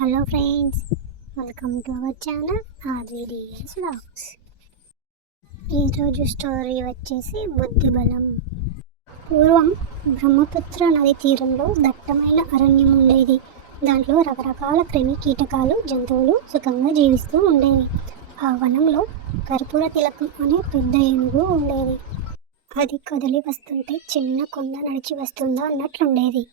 Hello friends, welcome to our channel RVDS vlogs. ఈరోజు story వచ్చేసి బుద్ధిబలం. పూర్వం బ్రహ్మపుత్ర నది తీరంలో దట్టమైన అరణ్యం ఉండేది. దాంట్లో రకరకాల క్రిమి కీటకాలు, జంతువులు సుఖంగా జీవిస్తూ ఉండేవి. ఆ వనంలో కర్పూర తిలకం అనే పెద్ద ఏనుగు ఉండేది. అది కదిలి వస్తుంటే చిన్న కొండ నడిచి వస్తుందా అన్నట్లుండేది.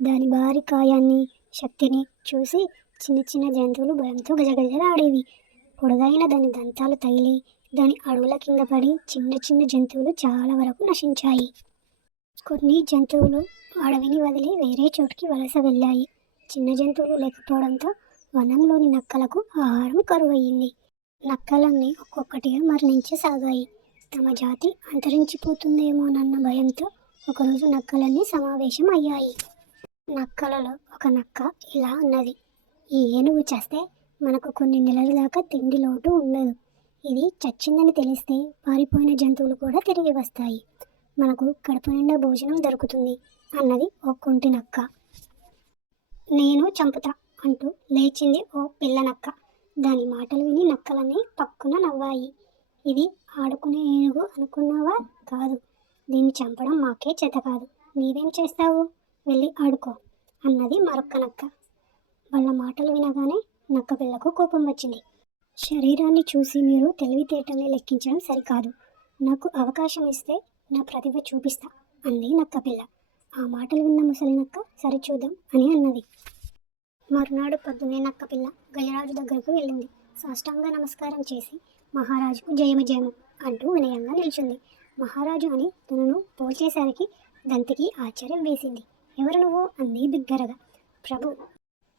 దాని భారీ కాయాన్ని, శక్తిని చూసి చిన్న చిన్న జంతువులు భయంతో గజగజలాడేవి. పొడగైన దాని దంతాలు తగిలి దాని అడుగుల కింద పడి చిన్న చిన్న జంతువులు చాలా వరకు నశించాయి. కొన్ని జంతువులు అడవిని వదిలి వేరే చోటుకి వలస వెళ్ళాయి. చిన్న జంతువులు లేకపోవడంతో వనంలోని నక్కలకు ఆహారం కరువయ్యింది. నక్కలన్నీ ఒక్కొక్కటిగా మరణించసాగాయి. తమ జాతి అంతరించిపోతుందేమోనన్న భయంతో ఒకరోజు నక్కలన్నీ సమావేశం అయ్యాయి. నక్కలలో ఒక నక్క ఇలా అన్నది: ఈ ఏనుగు చేస్తే మనకు కొన్ని నెలల దాకా తిండి లోటు ఉండదు. ఇది చచ్చిందని తెలిస్తే పారిపోయిన జంతువులు కూడా తిరిగి వస్తాయి. మనకు కడుపు నిండా భోజనం దొరుకుతుంది అన్నది ఓ కుంటి నక్క. నేను చంపుతా అంటూ లేచింది ఓ పిల్ల నక్క. దాని మాటలు విని నక్కలన్నీ పక్కున నవ్వాయి. ఇది ఆడుకునే ఏనుగు అనుకున్నావా? కాదు, దీన్ని చంపడం మాకే చేత కాదు. నీవేం చేస్తావు? వెళ్ళి ఆడుకో అన్నది మరొక్క నక్క. వాళ్ళ మాటలు వినగానే నక్క పిల్లకు కోపం వచ్చింది. శరీరాన్ని చూసి మీరు తెలివితేటల్ని లెక్కించడం సరికాదు. నాకు అవకాశం ఇస్తే నా ప్రతిభ చూపిస్తా అంది నక్క పిల్ల. ఆ మాటలు విన్న ముసలి నక్క సరి చూద్దాం అని అన్నది. మరునాడు పొద్దున్నే నక్క పిల్ల గజరాజు దగ్గరకు వెళ్ళింది. సాష్టాంగ నమస్కారం చేసి మహారాజుకు జయము జయము అంటూ వినయంగా నిల్చుంది. మహారాజు అని తనను పోల్చేసరికి దంతికి ఆశ్చర్యం వేసింది. ఎవరు నువ్వు? అంది బిగ్గరగా.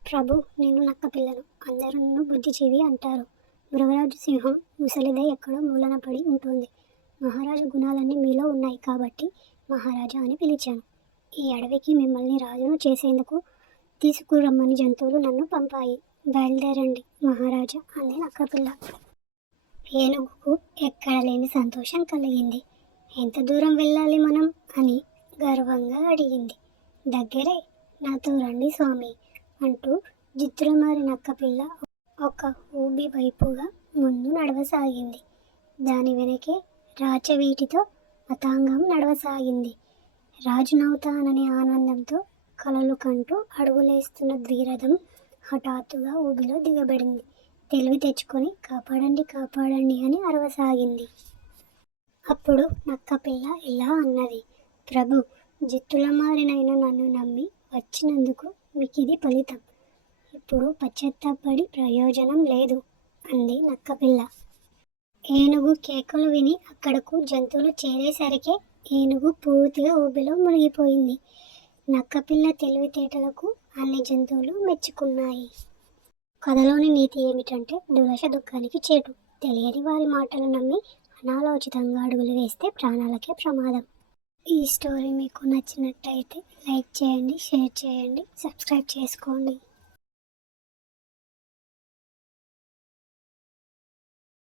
ప్రభు, నేను నక్క పిల్లను. అందరూ నన్ను బుద్ధిజీవి అంటారు. మృగరాజు సింహం ముసలిదే ఎక్కడో మూలన పడి ఉంటుంది. మహారాజు గుణాలన్నీ మీలో ఉన్నాయి కాబట్టి మహారాజా అని పిలిచాను. ఈ అడవికి మిమ్మల్ని రాజును చేసేందుకు తీసుకురమ్మని జంతువులు నన్ను పంపాయి. బయలుదేరండి మహారాజా అంది నక్కపిల్ల. ఏనుగుకు ఎక్కడ లేని సంతోషం కలిగింది. ఎంత దూరం వెళ్ళాలి మనం అని గర్వంగా అడిగింది. దగ్గరే, నాతో రండి స్వామి అంటూ జిత్తులమారి నక్కపిల్ల ఒక ఊబి వైపుగా ముందు నడవసాగింది. దాని వెనకే రాచవీటితో మతాంగం నడవసాగింది. రాజునవుతాననే ఆనందంతో కలలు కంటూ అడుగులేస్తున్న ద్విరథం హఠాత్తుగా ఊబిలో దిగబడింది. తెలివి తెచ్చుకొని కాపాడండి కాపాడండి అని అరవసాగింది. అప్పుడు నక్కపిల్ల ఇలా అన్నది: ప్రభు, జిత్తులమారినైనా నన్ను నమ్మి వచ్చినందుకు మీకిది ఫలితం. ఇప్పుడు పశ్చాత్తాపడి ప్రయోజనం లేదు అంది నక్కపిల్ల. ఏనుగు కేకలు విని అక్కడకు జంతువులు చేరేసరికే ఏనుగు పూర్తిగా ఊబిలో మునిగిపోయింది. నక్కపిల్ల తెలివితేటలకు అన్ని జంతువులు మెచ్చుకున్నాయి. కథలోని నీతి ఏమిటంటే దురశ దుఃఖానికి చేటు. తెలియని వారి మాటలు నమ్మి అనాలోచితంగా అడుగులు వేస్తే ప్రాణాలకే ప్రమాదం. ఈ స్టోరీ మీకు నచ్చినట్టయితే లైక్ చేయండి, షేర్ చేయండి, సబ్స్క్రైబ్ చేసుకోండి.